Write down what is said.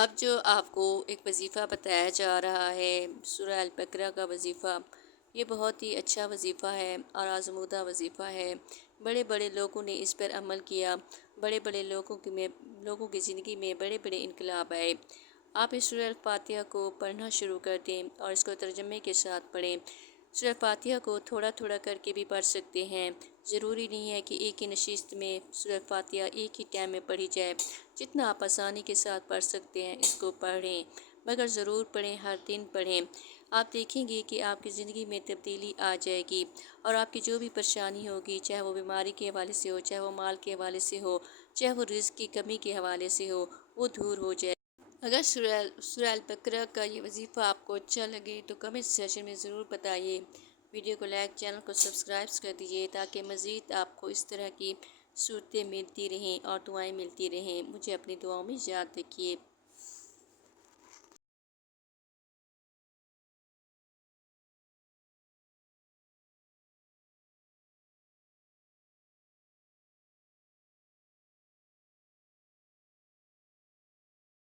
اب جو آپ کو ایک وظیفہ بتایا جا رہا ہے سورہ البقرہ کا وظیفہ، یہ بہت ہی اچھا وظیفہ ہے اور آزمودہ وظیفہ ہے۔ بڑے بڑے لوگوں نے اس پر عمل کیا، بڑے بڑے لوگوں کی زندگی میں بڑے بڑے انقلاب آئے۔ آپ اس سورہ الفاتحہ کو پڑھنا شروع کر دیں اور اس کو ترجمے کے ساتھ پڑھیں۔ سورہ فاتحہ کو تھوڑا تھوڑا کر کے بھی پڑھ سکتے ہیں، ضروری نہیں ہے کہ ایک ہی نشست میں سورہ فاتحہ ایک ہی ٹائم میں پڑھی جائے۔ جتنا آپ آسانی کے ساتھ پڑھ سکتے ہیں اس کو پڑھیں، مگر ضرور پڑھیں، ہر دن پڑھیں۔ آپ دیکھیں گے کہ آپ کی زندگی میں تبدیلی آ جائے گی اور آپ کی جو بھی پریشانی ہوگی، چاہے وہ بیماری کے حوالے سے ہو، چاہے وہ مال کے حوالے سے ہو، چاہے وہ رزق کی کمی کے حوالے سے ہو، وہ دور ہو جائے۔ اگر سورہ البقرہ کا یہ وظیفہ آپ کو اچھا لگے تو کمنٹ سیکشن میں ضرور بتائیے۔ ویڈیو کو لائک، چینل کو سبسکرائب کر دیجیے تاکہ مزید آپ کو اس طرح کی صورتیں ملتی رہیں اور دعائیں ملتی رہیں۔ مجھے اپنی دعاؤں میں یاد رکھیے۔